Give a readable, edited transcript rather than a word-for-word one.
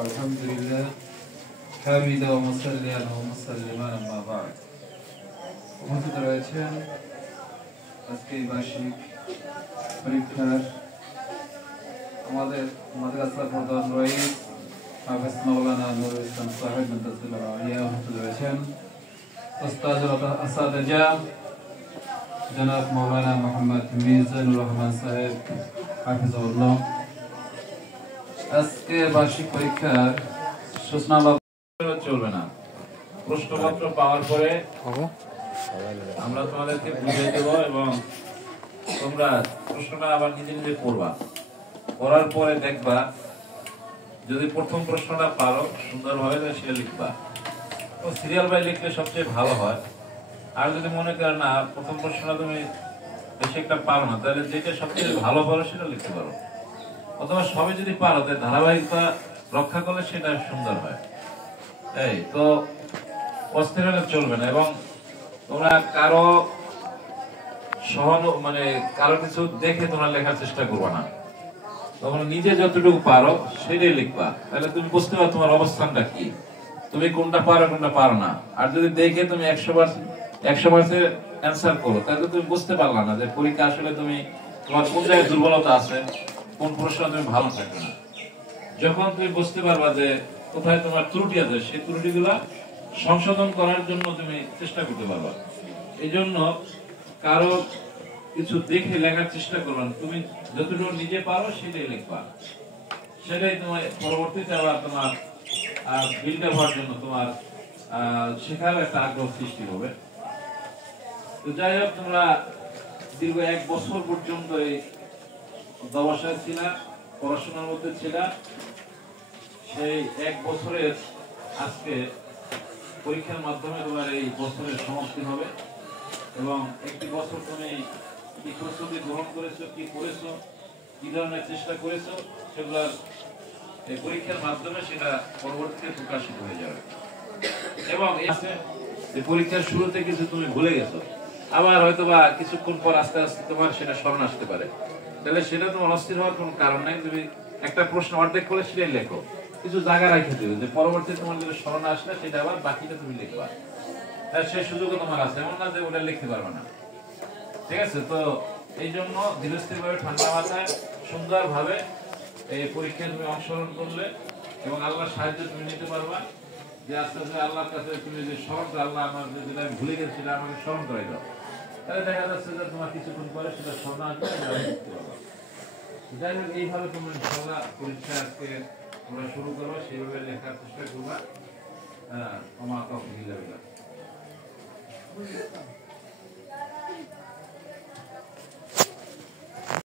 আলহামদুলিল্লাহ হামিদা ওয়া মুসাল্লিয়ান ওয়া মুসাল্লিমান আম্মা বা'দ। উপস্থিত রয়েছেন আজকে বার্ষিক পরীক্ষার আমাদের মাদ্রাসা প্রধান রইস হাফেজ মাওলানা নুরুল ইসলাম সাহেব মুন্তাসির আলিয়া উপস্থিত রয়েছেন উস্তাদ আসাদিজা জনাব মাওলানা মোহাম্মদ মিজানুর রহমান সাহেব হাফিজাহুল্লাহ। আজকে বার্ষিক পরীক্ষার সূচনা চলবে না, প্রশ্নপত্র পাওয়ার পরে আমরা তোমাদেরকে বুঝিয়ে দেব এবং তোমরা প্রশ্নটা আবার নিজে নিজে পড়বা। পড়ার পরে দেখবা যদি প্রথম প্রশ্নটা পারো সুন্দরভাবে সেটা লিখবা। তো সিরিয়াল বাই লিখলে সবচেয়ে ভালো হয়। আর যদি মনে করো না প্রথম প্রশ্নটা তুমি বেশি একটা পারো না, তাহলে যেটা সবচেয়ে ভালো পারো সেটা লিখতে পারো। অথবা সবই যদি পারো তাহলে ধারাবাহিকতা রক্ষা করলে সেটা সুন্দর হয়। এই তো অস্থির হলে চলবে না। এবং তোমরা কারো কারো কিছু দেখে তোমরা লেখার চেষ্টা করবে না। তোমরা নিজে যতটুকু পারো সেটাই লিখবা, তাহলে তুমি বুঝতে পারো তোমার অবস্থানটা কি, তুমি কোনটা পারো কোনটা পারো না। আর যদি দেখে তুমি 100% অ্যান্সার করো, তাহলে তুমি বুঝতে পারলা না যে পরীক্ষা আসলে তুমি তোমার কোন জায়গায় দুর্বলতা আছে, কোন প্রশ্ন তুমি ভালো থাকবে না। যখন তুমি বুঝতে পারবা যে কোথায় তোমার ত্রুটি আছে, সেই ত্রুটিগুলা সংশোধন করার জন্য তুমি চেষ্টা করতে পারবা। এই জন্য কারো কিছু দেখে লেখার চেষ্টা করবা, তুমি যতটুকু নিজে পারো সেটাই লিখবা। সেটাই তোমার পরবর্তীতে আবার তোমার বিল্ড আপ হওয়ার জন্য তোমার শেখার একটা আগ্রহ সৃষ্টি হবে। তো যাই হোক, তোমরা দীর্ঘ 1 বছর পর্যন্ত এই অবস্থায় ছিল, পড়াশোনার মধ্যে ছিল। সেই 1 বছরের আজকে পরীক্ষার মাধ্যমে তোমার এই বছরের সমাপ্তি হবে। এবং একটি বছর তুমি কি প্রস্তুতি গ্রহণ করেছো, কি করেছো, কি ধরনের চেষ্টা করেছো, সেগুলোর এই পরীক্ষার মাধ্যমে সেটা পরবর্তীতে প্রকাশিত হয়ে যাবে। এবং এই পরীক্ষার শুরুতে কিছু তুমি ভুলে গেছো, আবার হয়তো বা কিছুক্ষণ পর আস্তে আস্তে তোমার সেটা স্মরণ আসতে পারে, তাহলে সেটা তোমার অস্থির হওয়ার কোনো কারণ নাই। তুমি একটা প্রশ্ন অর্ধেক করে সেটাই লেখো, কিছু জায়গা রেখে দেবে যে পরবর্তীতে তোমার যদি স্মরণ আসলে সেটা আবার বাকিটা তুমি লিখবা। সেই সুযোগও তোমার আছে, এমন না যে ওটা লিখতে পারবে না। ঠিক আছে? তো এই জন্য ধীরস্থির ভাবে ঠান্ডা মাথায় সুন্দরভাবে এই পরীক্ষায় তুমি অংশগ্রহণ করলে এবং আল্লাহর সাহায্য তুমি নিতে পারবা। যে আস্তে আস্তে আল্লাহর কাছে তুমি যে স্মরণ, আল্লাহ আমার যেটা আমি ভুলে গেছি সেটা আমাকে স্মরণ করে দাও, তাহলে দেখা যাচ্ছে যে তোমার কিছুক্ষণ পরে সেটা স্মরণ আসবে, লিখতে পারবা। যাই হোক, এইভাবে তোমরা ইনশাআল্লাহ পরীক্ষা আজকে তোমরা শুরু করো, সেইভাবে লেখার চেষ্টা করবা। আমার তৌফিক বিল্লাহ।